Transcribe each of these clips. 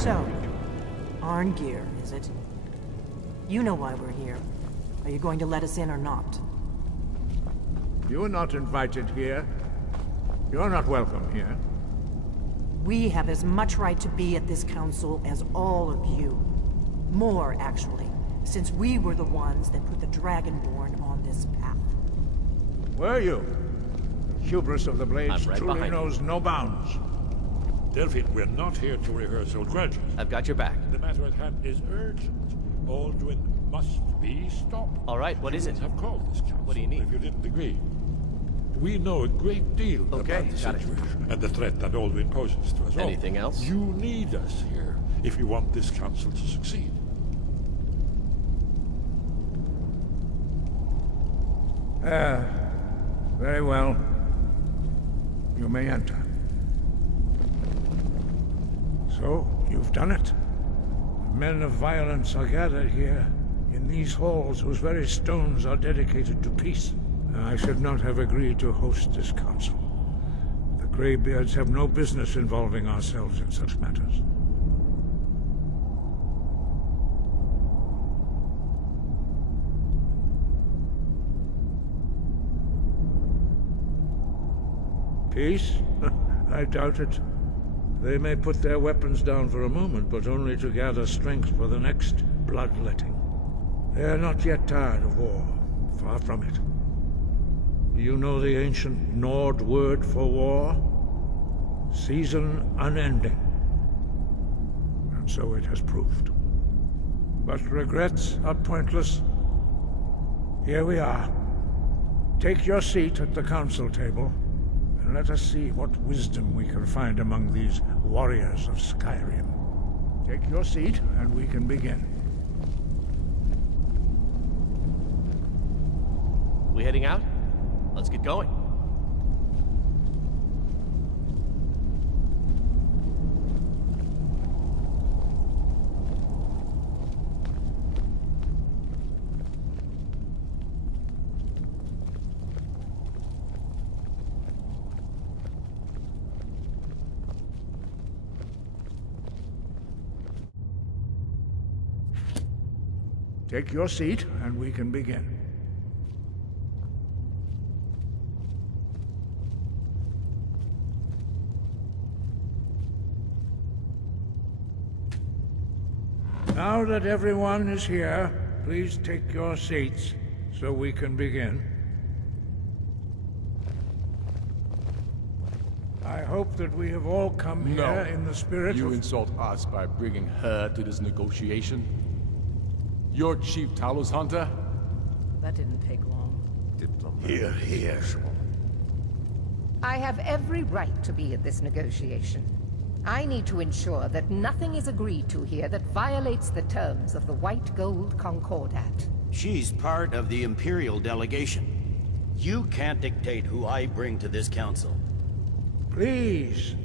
So, Arngeir, is it? You know why we're here. Are you going to let us in or not? You are not invited here. You're not welcome here. We have as much right to be at this council as all of you. More, actually, since we were the ones that put the Dragonborn on this path. Were you? The hubris of the Blades right truly behind knows no bounds. Delphine, we're not here to rehearse old grudges. I've got your back. The matter at hand is urgent. Alduin must be stopped. All right, what is it? You have called this council. What do you need? If you didn't agree. We know a great deal Okay, about the got it. situation and the threat that Alduin poses to us all. Anything else? You need us here if you want this council to succeed. Very well. You may enter. So, you've done it. Men of violence are gathered here, in these halls whose very stones are dedicated to peace. I should not have agreed to host this council. The Greybeards have no business involving ourselves in such matters. Peace? I doubt it. They may put their weapons down for a moment, but only to gather strength for the next bloodletting. They are not yet tired of war. Far from it. You know the ancient Nord word for war? Season unending. And so it has proved. But regrets are pointless. Here we are. Take your seat at the council table, and let us see what wisdom we can find among these warriors of Skyrim. Take your seat, and we can begin. We heading out? Let's get going. Take your seat, and we can begin. Now that everyone is here, please take your seats so we can begin. I hope that we have all come here in the spirit You of... insult us by bringing her to this negotiation? You're Chief Talos Hunter? That didn't take long. Here, here. I have every right to be at this negotiation. I need to ensure that nothing is agreed to here that violates the terms of the White Gold Concordat. She's part of the Imperial delegation. You can't dictate who I bring to this council. Please,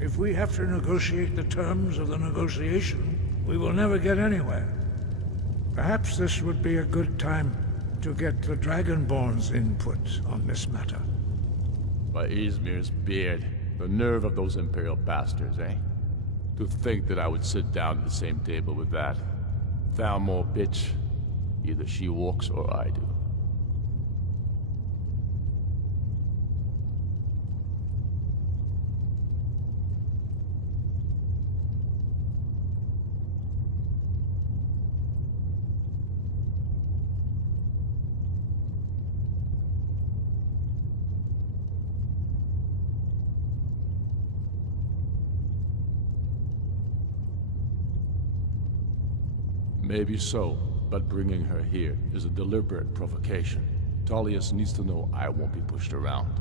if we have to negotiate the terms of the negotiation, we will never get anywhere. Perhaps this would be a good time to get the Dragonborn's input on this matter. By Izmir's beard. The nerve of those Imperial bastards, eh? To think that I would sit down at the same table with that. Thalmor bitch. Either she walks or I do. Maybe so, but bringing her here is a deliberate provocation. Tullius needs to know I won't be pushed around.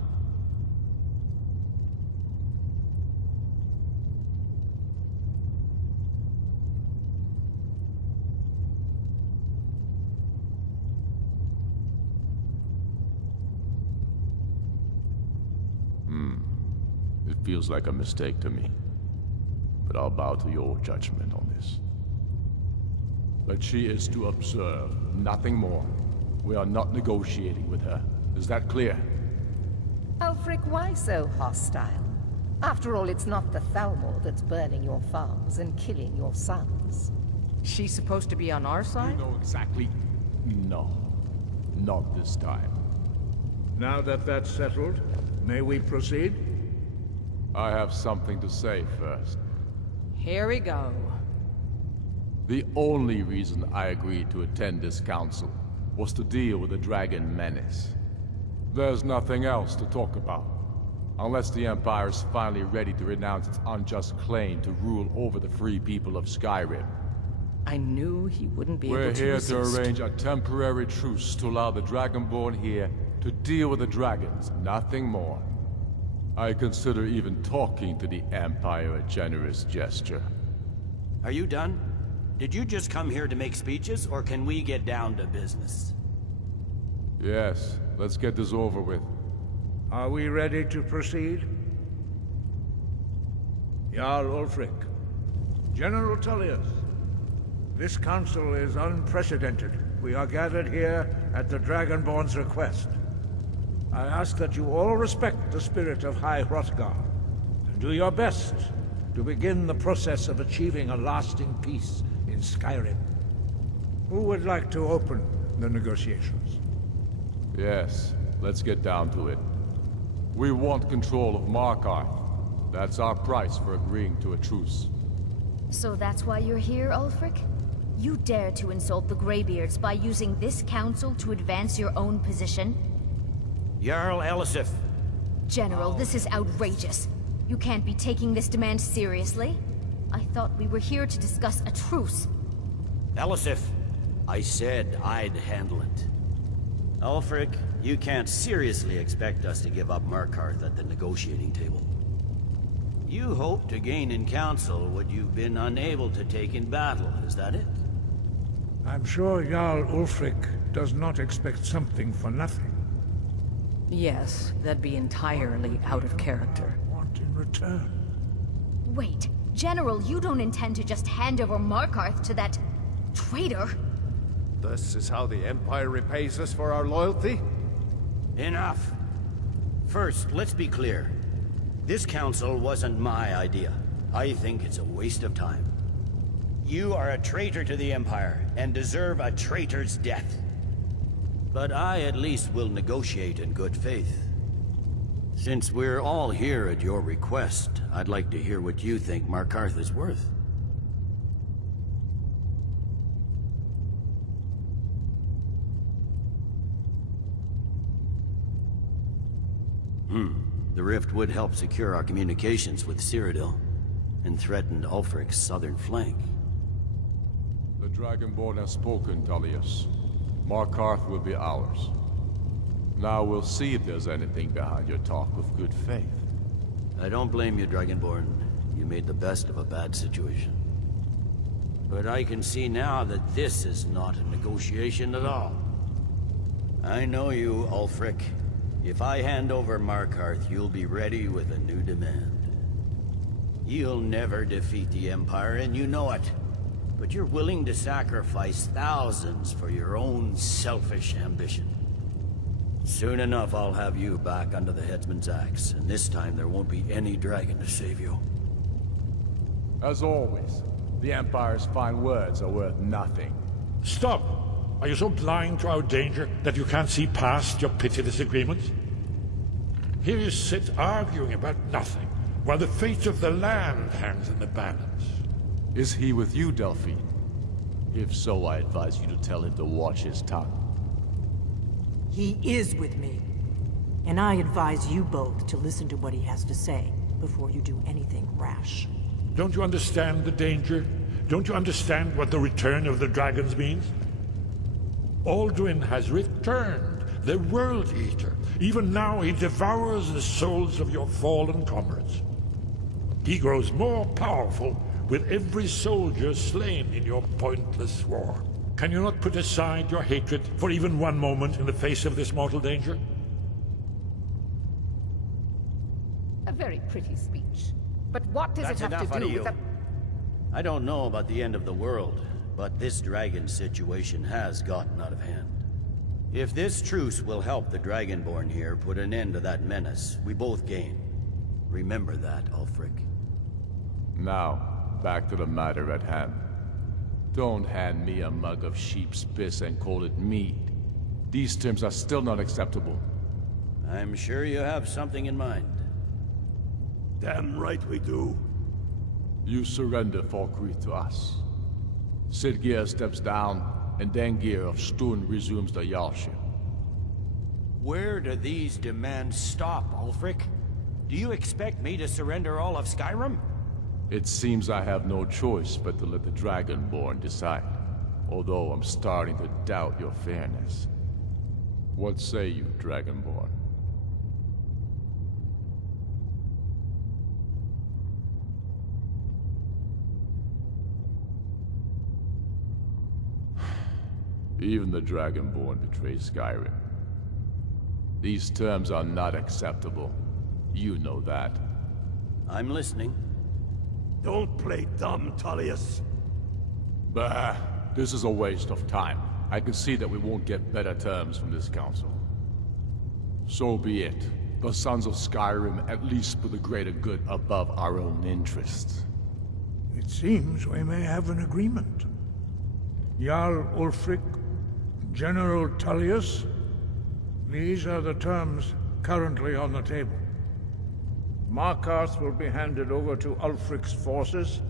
It feels like a mistake to me. But I'll bow to your judgment on this. But she is to observe, nothing more. We are not negotiating with her. Is that clear? Ulfric, why so hostile? After all, it's not the Thalmor that's burning your farms and killing your sons. She's supposed to be on our You side? know exactly... No. Not this time. Now that that's settled, may we proceed? I have something to say first. Here we go. The only reason I agreed to attend this council was to deal with the Dragon Menace. There's nothing else to talk about. Unless the Empire is finally ready to renounce its unjust claim to rule over the free people of Skyrim. I knew he wouldn't be We're able to here resist. to arrange a temporary truce to allow the Dragonborn here to deal with the dragons, nothing more. I consider even talking to the Empire a generous gesture. Are you done? Did you just come here to make speeches, or can we get down to business? Yes, let's get this over with. Are we ready to proceed? Jarl Ulfric, General Tullius, this council is unprecedented. We are gathered here at the Dragonborn's request. I ask that you all respect the spirit of High Hrothgar, and do your best to begin the process of achieving a lasting peace in Skyrim. Who would like to open the negotiations? Yes, let's get down to it. We want control of Markarth. That's our price for agreeing to a truce. So that's why you're here, Ulfric? You dare to insult the Greybeards by using this council to advance your own position? Jarl Elisif. General, this is outrageous. You can't be taking this demand seriously. I thought we were here to discuss a truce. Elisif, I said I'd handle it. Ulfric, you can't seriously expect us to give up Markarth at the negotiating table. You hoped to gain in council what you've been unable to take in battle, is that it? I'm sure Jarl Ulfric does not expect something for nothing. Yes, that'd be entirely out of character. Want in return? Wait, General, you don't intend to just hand over Markarth to that traitor? This is how the Empire repays us for our loyalty? Enough. First, let's be clear. This council wasn't my idea. I think it's a waste of time. You are a traitor to the Empire, and deserve a traitor's death. But I at least will negotiate in good faith. Since we're all here at your request, I'd like to hear what you think Markarth is worth. The rift would help secure our communications with Cyrodiil, and threatened Ulfric's southern flank. The Dragonborn has spoken, Tullius. Markarth will be ours. Now we'll see if there's anything behind your talk of good faith. I don't blame you, Dragonborn. You made the best of a bad situation. But I can see now that this is not a negotiation at all. I know you, Ulfric. If I hand over Markarth, you'll be ready with a new demand. You'll never defeat the Empire, and you know it. But you're willing to sacrifice thousands for your own selfish ambition. Soon enough, I'll have you back under the headsman's axe, and this time there won't be any dragon to save you. As always, the Empire's fine words are worth nothing. Stop! Are you so blind to our danger that you can't see past your petty disagreements? Here you sit arguing about nothing, while the fate of the land hangs in the balance. Is he with you, Delphine? If so, I advise you to tell him to watch his tongue. He is with me. And I advise you both to listen to what he has to say before you do anything rash. Don't you understand the danger? Don't you understand what the return of the dragons means? Alduin has returned, the World Eater. Even now he devours the souls of your fallen comrades. He grows more powerful with every soldier slain in your pointless war. Can you not put aside your hatred for even one moment in the face of this mortal danger? A very pretty speech. But what does That's it have enough to out do of with you. a... I don't know about the end of the world, but this dragon situation has gotten out of hand. If this truce will help the Dragonborn here put an end to that menace, we both gain. Remember that, Ulfric. Now, back to the matter at hand. Don't hand me a mug of sheep's piss and call it mead. These terms are still not acceptable. I'm sure you have something in mind. Damn right we do. You surrender Falkreath to us. Siggeir steps down, and Dengir of Stun resumes the Jarlship. Where do these demands stop, Ulfric? Do you expect me to surrender all of Skyrim? It seems I have no choice but to let the Dragonborn decide, although I'm starting to doubt your fairness. What say you, Dragonborn? Even the Dragonborn betray Skyrim. These terms are not acceptable. You know that. I'm listening. Don't play dumb, Tullius. Bah, this is a waste of time. I can see that we won't get better terms from this council. So be it. The Sons of Skyrim at least put the greater good above our own interests. It seems we may have an agreement. Jarl Ulfric, General Tullius, these are the terms currently on the table. Markarth will be handed over to Ulfric's forces,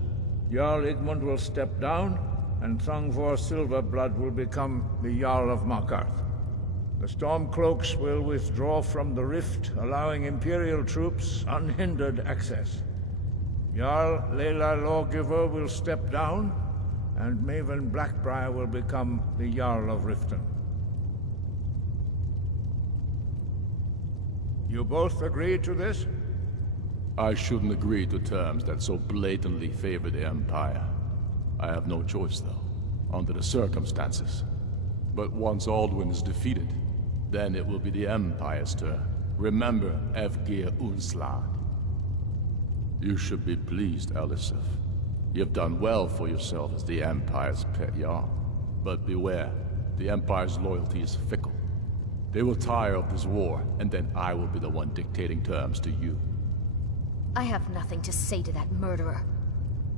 Jarl Igmund will step down, and Thongvor Silverblood will become the Jarl of Markarth. The Stormcloaks will withdraw from the rift, allowing Imperial troops unhindered access. Jarl Leila Lawgiver will step down, and Maven Blackbriar will become the Jarl of Riften. You both agree to this? I shouldn't agree to terms that so blatantly favor the Empire. I have no choice, though, under the circumstances. But once Alduin is defeated, then it will be the Empire's turn. Remember Evgir Unslag. You should be pleased, Elisif. You've done well for yourself as the Empire's pet Jarl. But beware, the Empire's loyalty is fickle. They will tire of this war, and then I will be the one dictating terms to you. I have nothing to say to that murderer.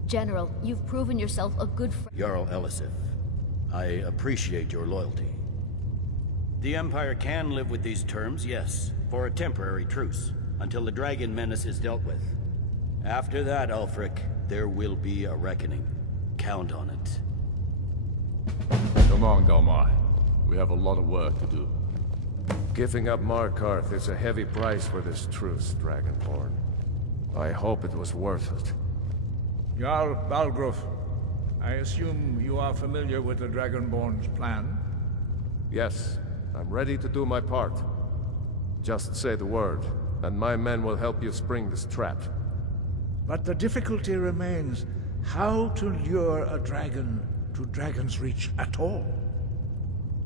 General, you've proven yourself a good friend. Jarl Elisif, I appreciate your loyalty. The Empire can live with these terms, yes, for a temporary truce, until the dragon menace is dealt with. After that, Ulfric, there will be a reckoning. Count on it. Come on, Dalmar. We have a lot of work to do. Giving up Markarth is a heavy price for this truce, Dragonborn. I hope it was worth it. Jarl Balgruuf, I assume you are familiar with the Dragonborn's plan? Yes, I'm ready to do my part. Just say the word, and my men will help you spring this trap. But the difficulty remains how to lure a dragon to Dragon's Reach at all.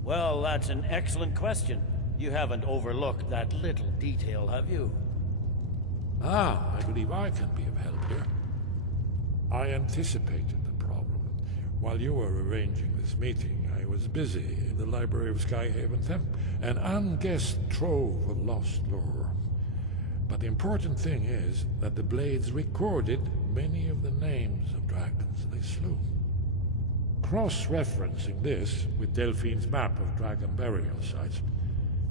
Well, that's an excellent question. You haven't overlooked that little detail, have you? Ah, I believe I can be of help here. I anticipated the problem. While you were arranging this meeting, I was busy in the library of Skyhaven Temp, an unguessed trove of lost lore. But the important thing is that the Blades recorded many of the names of dragons they slew. Cross-referencing this with Delphine's map of dragon burial sites,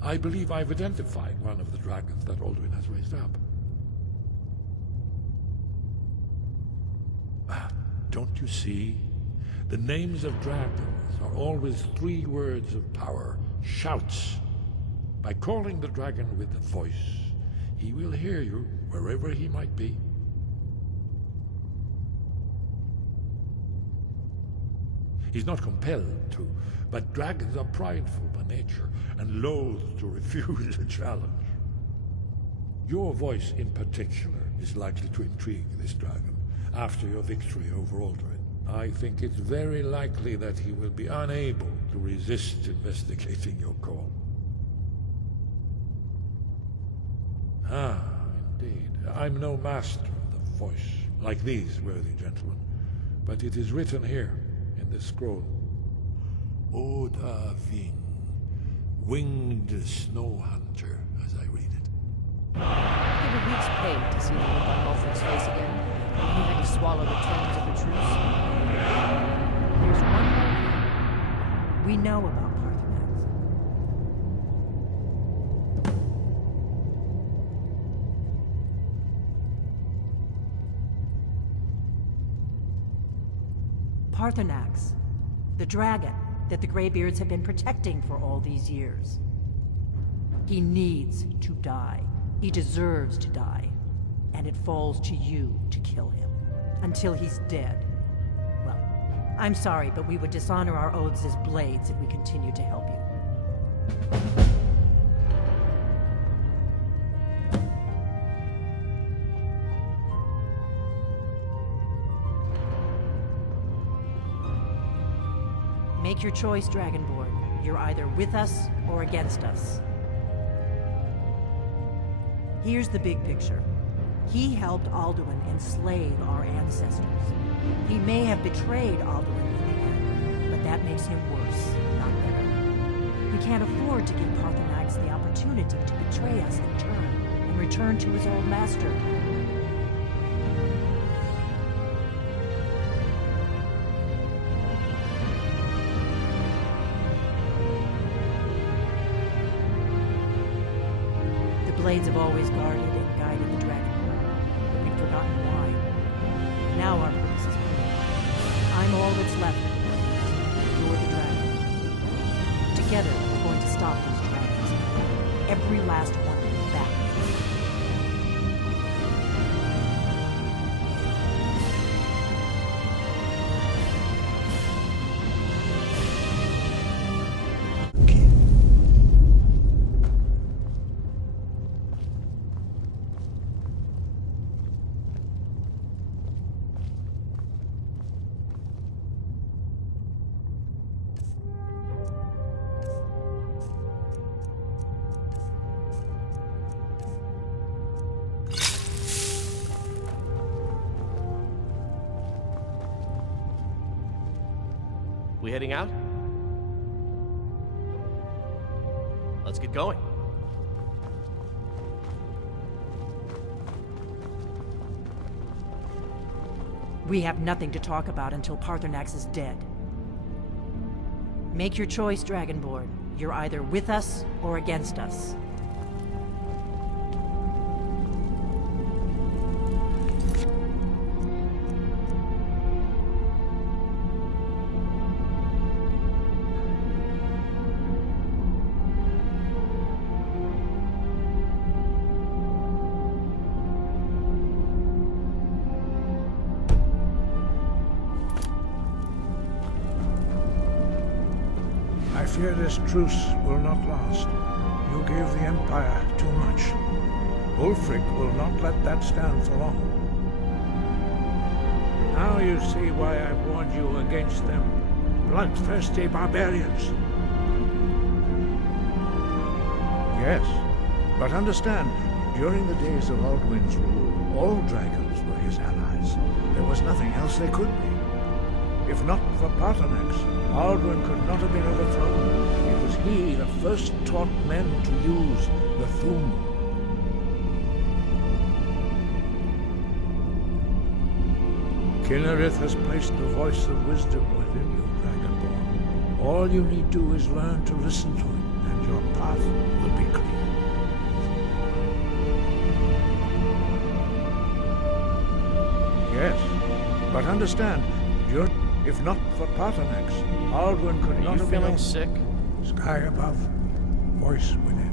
I believe I've identified one of the dragons that Alduin has raised up. Don't you see? The names of dragons are always 3 words of power, shouts. By calling the dragon with the voice, he will hear you wherever he might be. He's not compelled to, but dragons are prideful by nature and loath to refuse a challenge. Your voice in particular is likely to intrigue this dragon after your victory over Alduin. I think it's very likely that he will be unable to resist investigating your call. Ah, indeed. I'm no master of the voice, like these worthy gentlemen, but it is written here in this scroll. Oda Ving, winged snow hunter, as I read it. We're gonna reach pain to see the look on Ulfric's face again, and he had to swallow the terms of the truce. There's one more thing. We know about Paarthurnax. Paarthurnax, the dragon that the Greybeards have been protecting for all these years. He needs to die. He deserves to die. And it falls to you to kill him. Until he's dead. Well, I'm sorry, but we would dishonor our oaths as blades if we continued to help you. Make your choice, Dragonborn. You're either with us or against us. Here's the big picture. He helped Alduin enslave our ancestors. He may have betrayed Alduin in the end, but that makes him worse, not better. We can't afford to give Paarthurnax the opportunity to betray us in turn and return to his old master. The Blades have always guarded and guided the Dragonborn, but we've forgotten why. Now our purpose is clear. I'm all that's left of the Blades. You're the dragon. Together, we're going to stop these dragons. Every last one of them back. We heading out? Let's get going. We have nothing to talk about until Paarthurnax is dead. Make your choice, Dragonborn. You're either with us or against us. I fear this truce will not last. You gave the Empire too much. Ulfric will not let that stand for long. Now you see why I warned you against them. Bloodthirsty barbarians. Yes, but understand, during the days of Alduin's rule, all dragons were his allies. There was nothing else they could be. If not for Paarthurnax, Alduin could not have been overthrown. It was he that first taught men to use the Thu'um. Kynareth has placed the voice of wisdom within you, Dragonborn. All you need do is learn to listen to it, and your path will be clear. Yes, but understand, if not for Paarthurnax, Alduin could not have been... Are you feeling sick? Sky above, voice within.